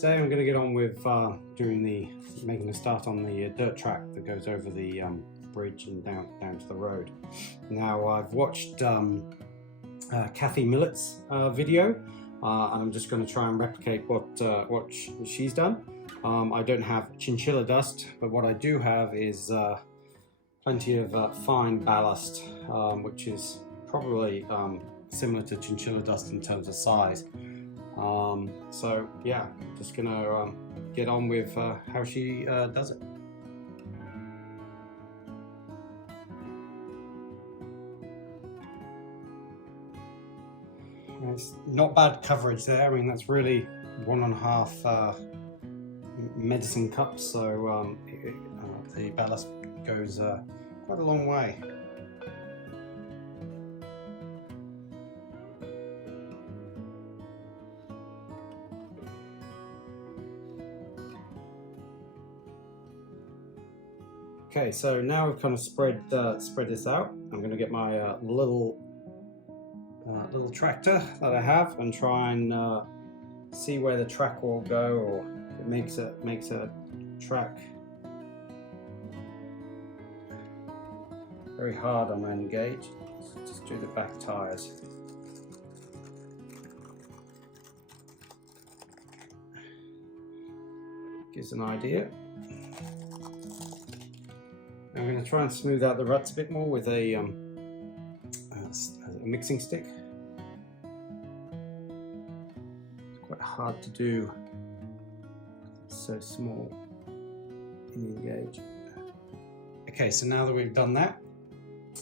today I'm going to get on with making a start on the dirt track that goes over the bridge and down to the road. Now I've watched Kathy Millett's video, and I'm just going to try and replicate what she's done. I don't have chinchilla dust, but what I do have is plenty of fine ballast, which is probably similar to chinchilla dust in terms of size. So yeah, just gonna get on with how she does it. It's not bad coverage there. I mean, that's really 1.5 medicine cups, so the ballast goes quite a long way. Okay, so now we've kind of spread this out. I'm going to get my little tractor that I have and try and see where the track will go, or if it makes a track. Very hard on my end gauge. Just do the back tires. Gives an idea. I'm going to try and smooth out the ruts a bit more with a mixing stick. It's quite hard to do. It's so small in the gauge. Okay, so now that we've done that,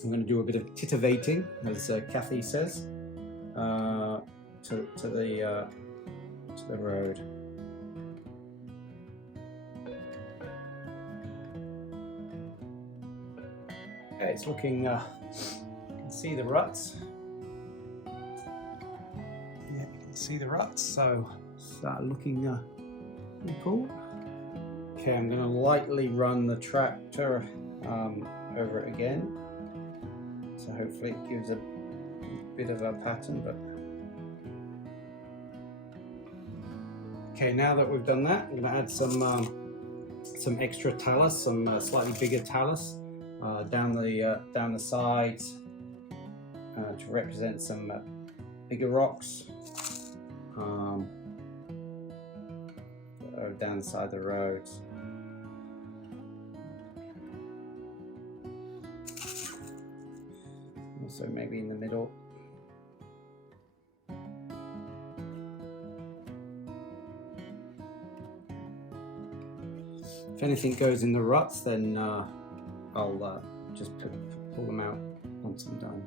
I'm going to do a bit of titivating, as Kathy says, to the road. Okay, it's looking, you can see the ruts. Yeah, you can see the ruts, so start looking pretty cool. Okay, I'm going to lightly run the tractor over it again. So hopefully it gives a bit of a pattern, but... Okay, now that we've done that, I'm going to add some extra talus, some slightly bigger talus. Down the sides to represent some bigger rocks, down the side of the roads. Also maybe in the middle. If anything goes in the ruts, then I'll just pull them out once I'm done.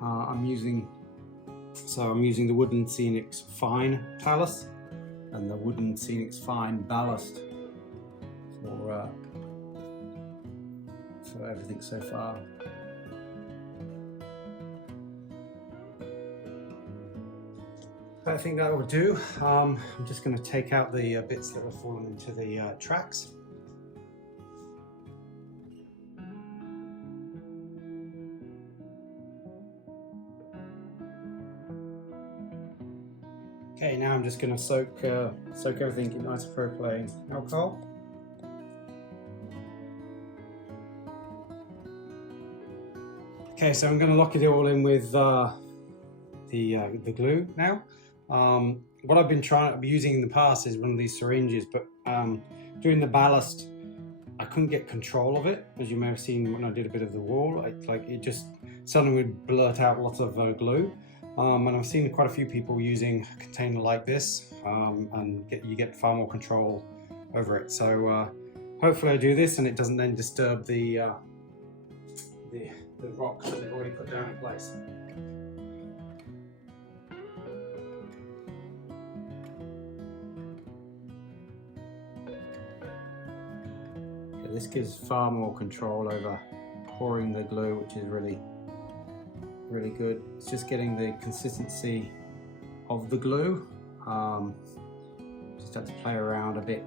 I'm using the Wooden Scenics Fine Talus and the Wooden Scenics Fine Ballast for everything so far. I think that will do. I'm just going to take out the bits that have fallen into the tracks. Okay, now I'm just going to soak everything in isopropylene alcohol. Okay, so I'm going to lock it all in with the glue now. What I've been using in the past is one of these syringes, but doing the ballast, I couldn't get control of it, as you may have seen when I did a bit of the wall. It just suddenly would blurt out lots of glue, and I've seen quite a few people using a container like this, and you get far more control over it. So hopefully I do this and it doesn't then disturb the rocks that they've already put down in place. This gives far more control over pouring the glue, which is really good. It's just getting the consistency of the glue. Just have to play around a bit.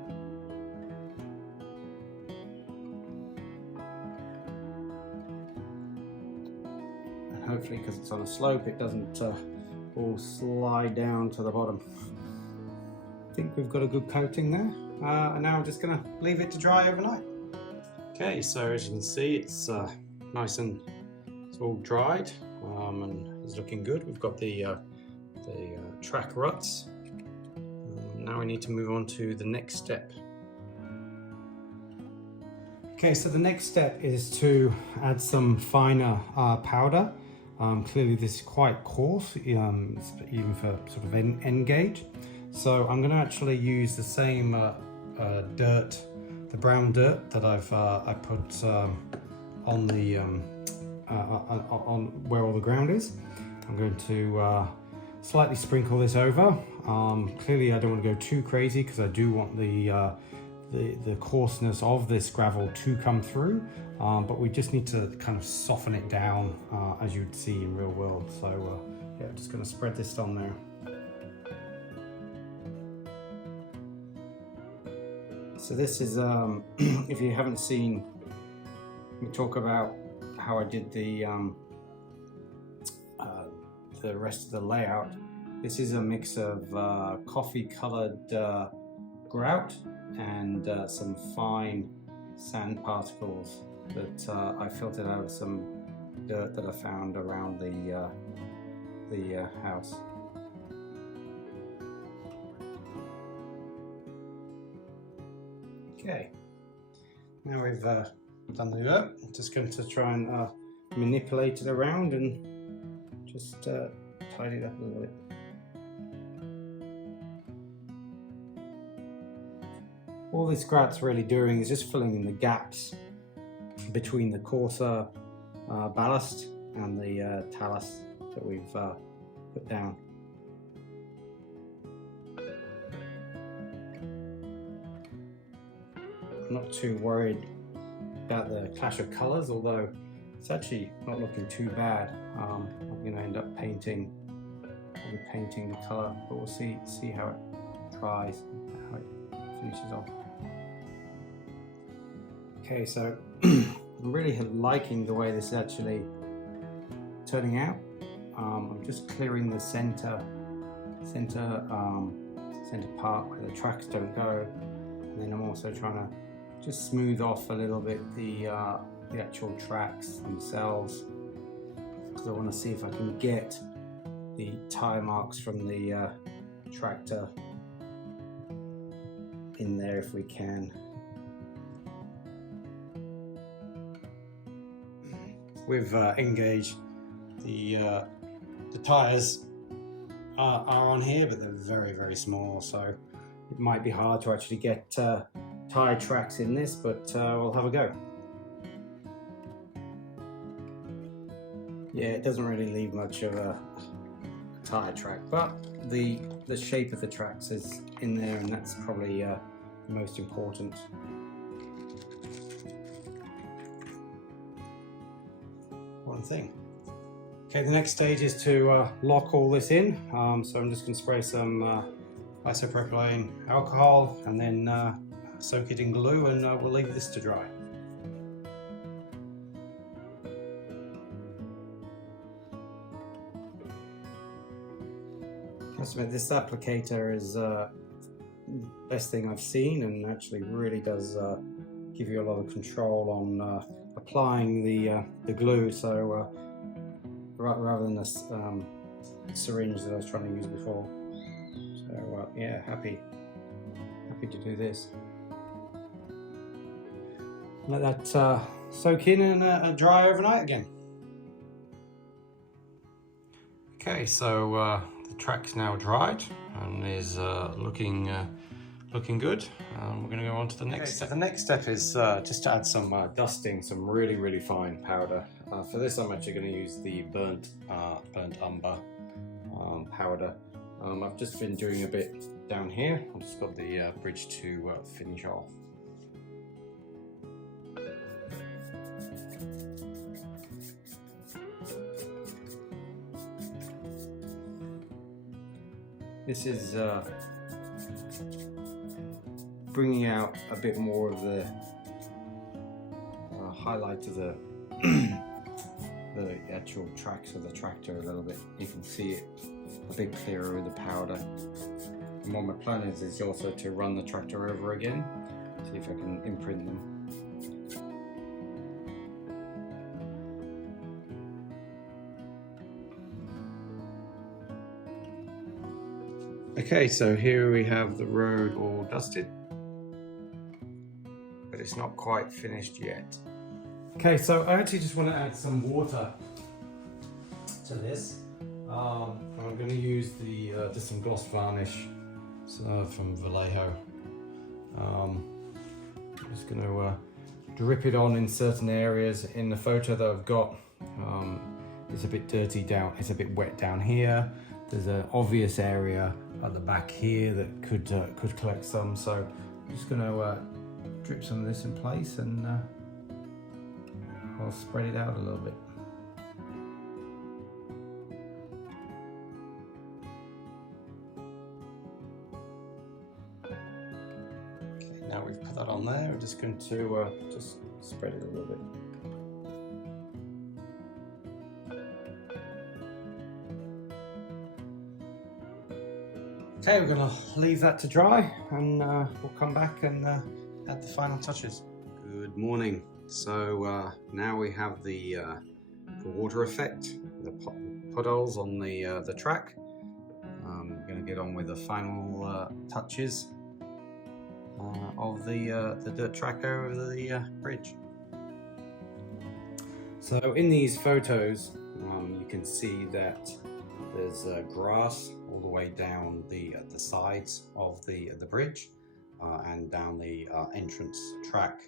hopefully because it's on a slope it doesn't all slide down to the bottom. I think we've got a good coating there, and now I'm just going to leave it to dry overnight. Okay, so as you can see it's nice and it's all dried and it's looking good. We've got the track ruts. Now we need to move on to the next step. Okay, so the next step is to add some finer powder. Clearly this is quite coarse, even for sort of end gauge. So I'm going to actually use the same dirt, the brown dirt that I put on the on where all the ground is. I'm going to slightly sprinkle this over. Clearly I don't want to go too crazy because I do want the coarseness of this gravel to come through, but we just need to kind of soften it down as you'd see in real world. So yeah, I'm just going to spread this on there. So this is, if you haven't seen me talk about how I did the rest of the layout, this is a mix of coffee colored grout and some fine sand particles that I filtered out of some dirt that I found around the house. Okay, now we've done the dirt, I'm just going to try and manipulate it around and just tidy it up a little bit. All this grout's really doing is just filling in the gaps between the coarser ballast and the talus that we've put down. I'm not too worried about the clash of colours, although it's actually not looking too bad. I'm going to end up painting the colour, but we'll see how it dries, how it finishes off. Okay, so I'm really liking the way this is actually turning out. I'm just clearing the center part where the tracks don't go, and then I'm also trying to just smooth off a little bit the actual tracks themselves, because I want to see if I can get the tire marks from the tractor in there if we can. With N-Gage, the tires are on here, but they're very small, so it might be hard to actually get tire tracks in this, but we'll have a go. Yeah, it doesn't really leave much of a tire track, but the shape of the tracks is in there, and that's probably the most important. One thing. Okay, the next stage is to lock all this in. So I'm just going to spray some isopropylene alcohol and then soak it in glue, and we'll leave this to dry. I must admit, this applicator is the best thing I've seen, and actually really does give you a lot of control on applying the glue. So rather than this syringe that I was trying to use before. So yeah, happy to do this. Let that soak in and dry overnight again. Okay, so the track's now dried and is looking good. We're going to go on to the next step. So the next step is just to add some dusting, some really fine powder. For this, I'm actually going to use the burnt umber powder. I've just been doing a bit down here. I've just got the bridge to finish off. This is bringing out a bit more of the highlight of the actual tracks of the tractor a little bit. You can see it a bit clearer with the powder. And what my plan is also to run the tractor over again, see if I can imprint them. Okay, so here we have the road all dusted, but it's not quite finished yet. Okay, so I actually just want to add some water to this. I'm going to use the just some gloss varnish from Vallejo. I'm just going to drip it on in certain areas. In the photo that I've got, it's a bit dirty down, it's a bit wet down here. There's an obvious area at the back here that could collect some, so I'm just going to drip some of this in place, and I'll spread it out a little bit. Okay, now we've put that on there, we're just going to just spread it a little bit. Okay, we're going to leave that to dry, and we'll come back and add the final touches. Good morning. So now we have the water effect, the puddles on the track. We're going to get on with the final touches of the dirt track over the bridge. So in these photos, you can see that there's grass all the way down the sides of the bridge and down the entrance track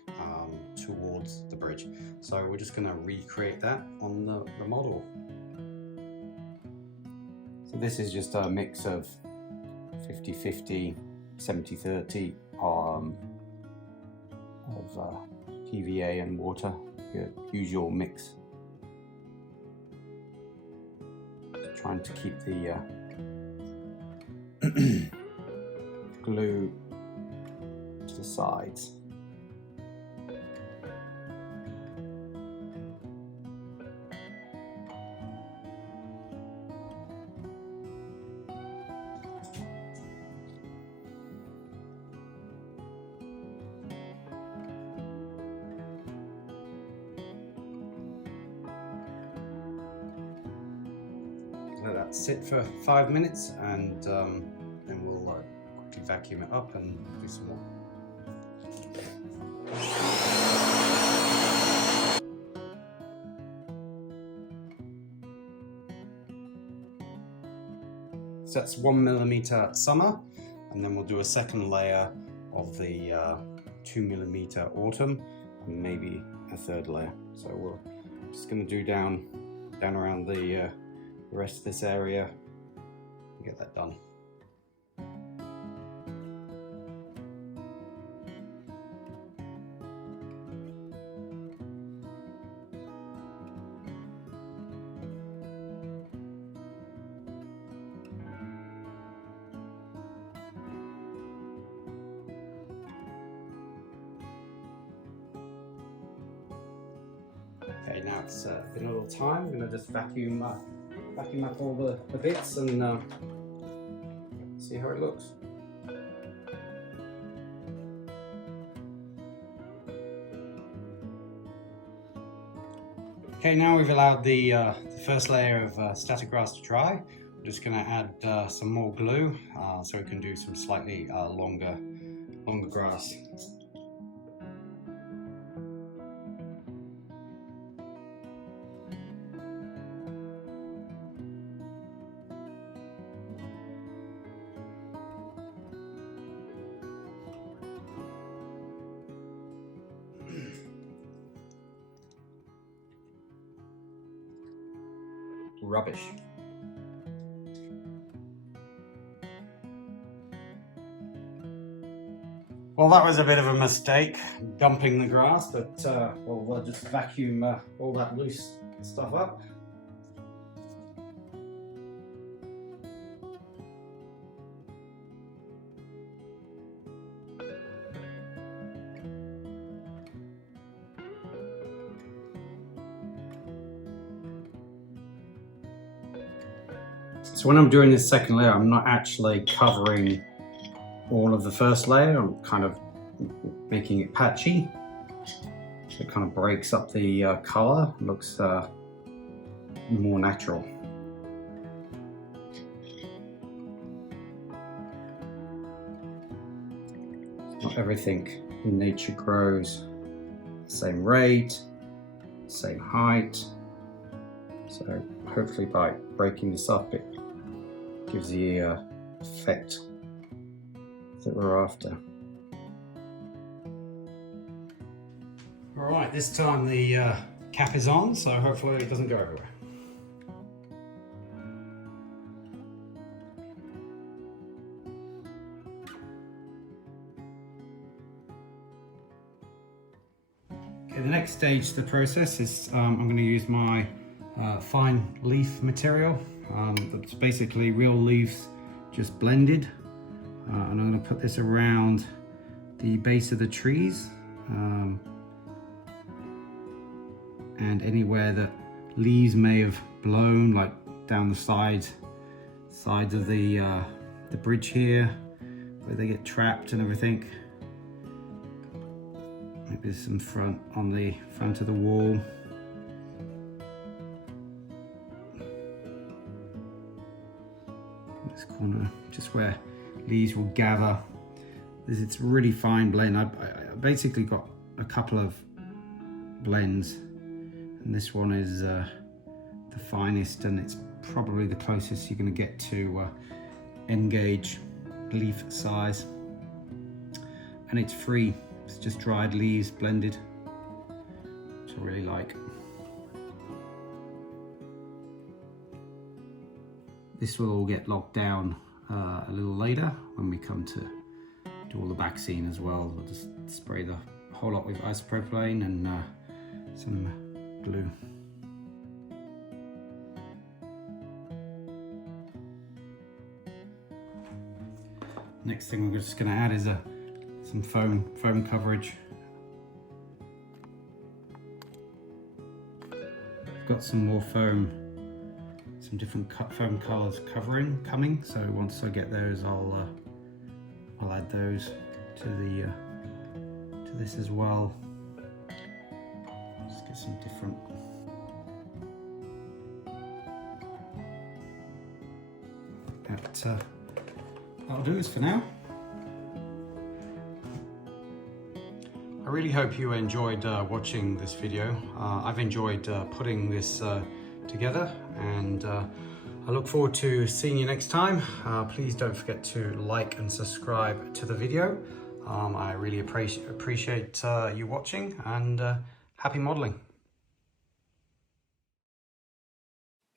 towards the bridge. So we're just going to recreate that on the model. So this is just a mix of 50-50, 70-30 of PVA and water, your usual mix. Trying to keep the glue to the sides. Let that sit for 5 minutes, and then we'll quickly vacuum it up and do some more. So that's 1mm summer, and then we'll do a second layer of the 2mm autumn, and maybe a third layer. So we're just going to do down around the rest of this area and get that done. Okay, now it's been a little time. I'm going to just vacuum up all the bits and see how it looks. Okay, now we've allowed the first layer of static grass to dry. I'm just going to add some more glue so we can do some slightly longer grass. Rubbish. Well, that was a bit of a mistake, dumping the grass, but we'll just vacuum all that loose stuff up. So when I'm doing this second layer, I'm not actually covering all of the first layer. I'm kind of making it patchy. So it kind of breaks up the color, looks more natural. Not everything in nature grows the same rate, same height. So hopefully by breaking this up, it gives the effect that we're after. All right, this time the cap is on, so hopefully it doesn't go everywhere. Okay, the next stage of the process is I'm going to use my fine leaf material. That's basically real leaves just blended, and I'm going to put this around the base of the trees and anywhere that leaves may have blown, like down the sides of the bridge here, where they get trapped and everything. Maybe some front on the front of the wall. This corner, just where leaves will gather. It's really fine blend. I basically got a couple of blends, and this one is the finest, and it's probably the closest you're going to get to end gauge leaf size, and it's free. It's just dried leaves blended, which I really like. This will all get locked down a little later when we come to do all the back scene as well. We'll just spray the whole lot with isopropylene and some glue. Next thing we're just going to add is some foam coverage. I've got some more foam, some different foam colors coming. So once I get those, I'll add those to this as well. Just get some different. That'll do us for now. I really hope you enjoyed watching this video. I've enjoyed putting this together, and I look forward to seeing you next time. Please don't forget to like and subscribe to the video. I really appreciate you watching, and happy modeling.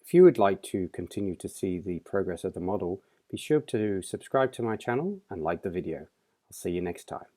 If you would like to continue to see the progress of the model, be sure to subscribe to my channel and like the video. I'll see you next time.